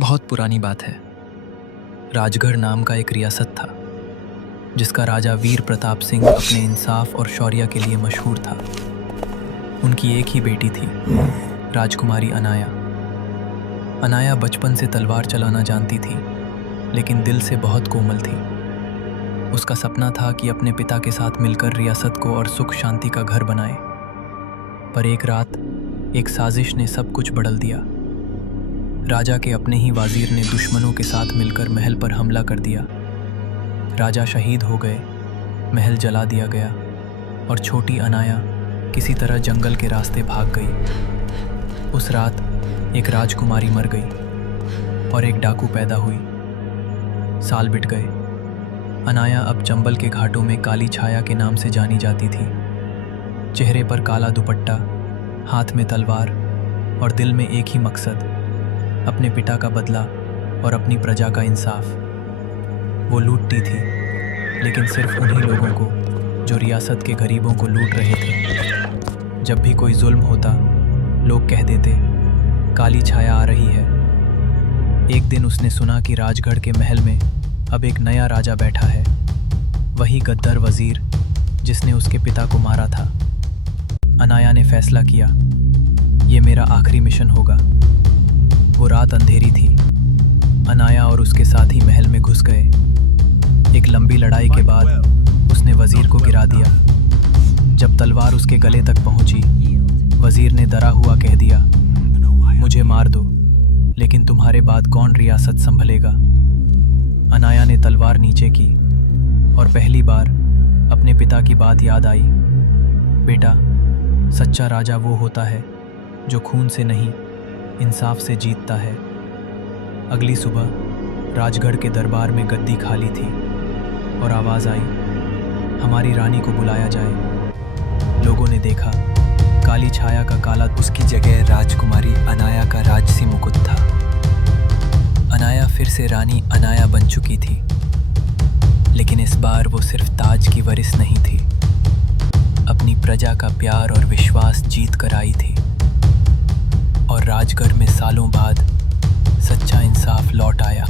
बहुत पुरानी बात है। राजगढ़ नाम का एक रियासत था जिसका राजा वीर प्रताप सिंह अपने इंसाफ और शौर्य के लिए मशहूर था। उनकी एक ही बेटी थी, राजकुमारी अनाया। अनाया बचपन से तलवार चलाना जानती थी, लेकिन दिल से बहुत कोमल थी। उसका सपना था कि अपने पिता के साथ मिलकर रियासत को और सुख शांति का घर बनाए। पर एक रात एक साजिश ने सब कुछ बदल दिया। राजा के अपने ही वाजीर ने दुश्मनों के साथ मिलकर महल पर हमला कर दिया। राजा शहीद हो गए, महल जला दिया गया और छोटी अनाया किसी तरह जंगल के रास्ते भाग गई। उस रात एक राजकुमारी मर गई और एक डाकू पैदा हुई। साल बीत गए। अनाया अब चंबल के घाटों में काली छाया के नाम से जानी जाती थी। चेहरे पर काला दुपट्टा, हाथ में तलवार और दिल में एक ही मकसद, अपने पिता का बदला और अपनी प्रजा का इंसाफ। वो लूटती थी, लेकिन सिर्फ उन्हीं लोगों को जो रियासत के गरीबों को लूट रहे थे। जब भी कोई जुल्म होता, लोग कह देते, काली छाया आ रही है। एक दिन उसने सुना कि राजगढ़ के महल में अब एक नया राजा बैठा है, वही गद्दार वजीर जिसने उसके पिता को मारा था। अनाया ने फैसला किया, ये मेरा आखिरी मिशन होगा। वो रात अंधेरी थी। अनाया और उसके साथी महल में घुस गए। एक लंबी लड़ाई के बाद उसने वजीर को गिरा दिया। जब तलवार उसके गले तक पहुंची, वजीर ने डरा हुआ कह दिया, मुझे मार दो, लेकिन तुम्हारे बाद कौन रियासत संभलेगा। अनाया ने तलवार नीचे की और पहली बार अपने पिता की बात याद आई। बेटा, सच्चा राजा वो होता है जो खून से नहीं, इंसाफ से जीतता है। अगली सुबह राजगढ़ के दरबार में गद्दी खाली थी और आवाज़ आई, हमारी रानी को बुलाया जाए। लोगों ने देखा, काली छाया का काला, उसकी जगह राजकुमारी अनाया का राजसी मुकुट था। अनाया फिर से रानी अनाया बन चुकी थी, लेकिन इस बार वो सिर्फ ताज की वारिस नहीं थी, अपनी प्रजा का प्यार और विश्वास जीत कर आई थी। और राजगढ़ में सालों बाद सच्चा इंसाफ लौट आया।